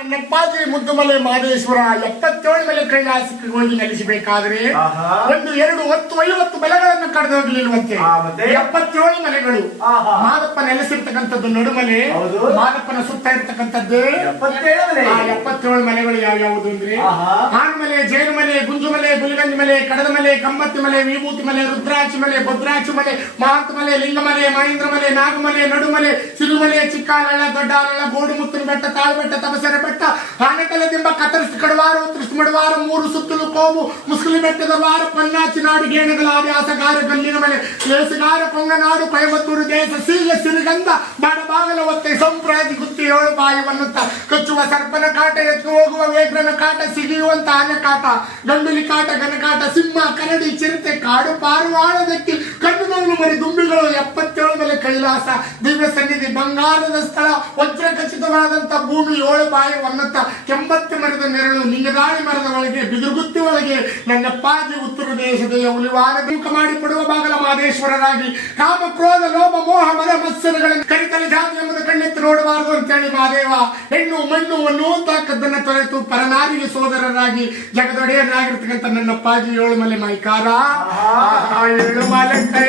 ನನ್ನಪ್ಪಾಜಿ ಮುದ್ದುಮಲೆ ಮಾದೇಶ್ವರ ಎಪ್ಪತ್ತೇಳು ಮಲೆ ಕೈಲಾಸಕ್ಕೆ ಹೋಗಿ ನೆಲೆಸಬೇಕಾದ್ರೆ ಒಂದು ಎರಡು ಹತ್ತು ಐವತ್ತು ಮಲೆಗಳನ್ನು ಕಳೆದು ಹೋಗ್ಲಿಲ್ವಂತೆ? ಎಪ್ಪತ್ತೇಳು ಮಲೆಗಳು. ಮಾದಪ್ಪ ನೆಲೆಸಿರ್ತಕ್ಕಂಥದ್ದು ನಡುಮಲೆ. ಮಾದಪ್ಪನ ಸುತ್ತ ಇರ್ತಕ್ಕಂಥದ್ದು ಎಪ್ಪತ್ತೇಳು ಮಲೆಗಳು ಯಾವ್ಯಾವುದು ಅಂದ್ರೆ ಹಾನ್ಮಲೆ ಹಾನುಮಲೆ ಜೇನುಮಲೆ ಗುಂಜುಮಲೆ ಮಲೆ ಕಡದ ಮಲೆ ಕಂಬತ್ತಿ ಮಲೆ ವಿಭೂತಿ ಮಲೆ ರುದ್ರಾಕ್ಷಿ ಮಲೆ ಭದ್ರಾಕ್ಷಿ ಮಲೆ ಮಹಾಂತ ಮಲೆ ಲಿಂಗಮಲೆ ಮಹೇಂದ್ರ ಮಲೆ ನಾಗಮಲೆ ನಡುಮಲೆ ಸಿರುಮಲೆ ಚಿಕ್ಕಾಲಳ ದೊಡ್ಡಾಲಳ ಗೋಡು ಮುತ್ತಿನ ಬೆಟ್ಟ ತಾಳ್ಬೆಟ್ಟ ತಪಸರ ಬೆಟ್ಟ ಆನೆಕಲದಿಂದ ಕತ್ತರಿಸಿ ಕಡವಾರ ಉತ್ತರಿಸಿ ಮಡವಾರ ಮೂರು ಸುತ್ತಲೂ ಕೋವು ಮುಸ್ಲಿಂ ಬೆಟ್ಟದ ವಾರ ಪನ್ನಾಚಿ ನಾಡು ಗೇಣಗಳಾದ ಆಸಗಾರ ಗಲ್ಲಿನ ಮಲೆ ಲೇಸುಗಾರ ಕೊಂಗನಾಡು ಕೊಯಮತ್ತೂರು ದೇಶ ಸೀಗೆ ಸಿರಿಗಂಧ ಬಾಡಬಾಗಲ ಒತ್ತೆ ಸಂಪ್ರಾಜಿ ಗುತ್ತಿ ಏಳು ಬಾಯಿ ಬನ್ನುತ್ತ ಕಚ್ಚುವ ಸರ್ಪನ ಕಾಟ ಎತ್ತು ಹೋಗುವ ವೇಗ್ರನ ಕಾಟ ಸಿಗಿಯುವಂತ ಆನೆ ಕಾಟ ಗಂಡುಲಿ ಕಾಟ ಗನಕಾಟ ಸಿಂಹ ಕರಡಿ ಚಿರತೆ ಕಾಡು ಪಾರುವಾಳದಕ್ಕೆ ಕಣ್ಣು ಕೈಲಾಸ ದಿವ್ಯ ಸನ್ನಿಧಿ ಬಂಗಾರದ ಸ್ಥಳ ವಜ್ರ ಖಚಿತವಾದಂತ ಭೂಮಿ ಏಳು ಬಾಯಿ ಒನ್ನತ್ತ ಕೆಂಬತ್ತು ಮರದ ನೆರಳು, ನಿಂಗದಾಳಿ ಮರದ ಒಳಗೆ, ಬಿದುರುಗುತ್ತಿ ಒಳಗೆ, ನನ್ನ ಪಾಜಿ ಉತ್ತರ ದೇಶದ ಉಲಿವಾರ ದೂಕ ಮಾಡಿ ಕೊಡುವ ಬಾಗಲ ಮಾದೇಶ್ವರರಾಗಿ ಕಾಮ, ಕ್ರೋಧ, ಲೋಭ, ಮೋಹ ಮದ ಮತ್ಸರಗಳನ್ನು ಕರಿತಲೆ ಜಾತಿ ಎಂಬುದು ಕಣ್ಣೆತ್ತು ನೋಡಬಾರದು ಅಂತೇಳಿ ಮಾದೇವ ಹೆಣ್ಣು, ಮಣ್ಣು ಅನ್ನುವಂತಕ್ಕದ್ದನ್ನ ತೊರೆತು ಪರನಾರಿಗೆ ಸೋದರರಾಗಿ ಜಗದೊಡೆಯರಾಗಿರ್ತಕ್ಕಂಥ ನನ್ನ ಪಾಜಿ ಏಳು ಮಲೆ ಮೈಕಾರ ಏಳು ಕೈ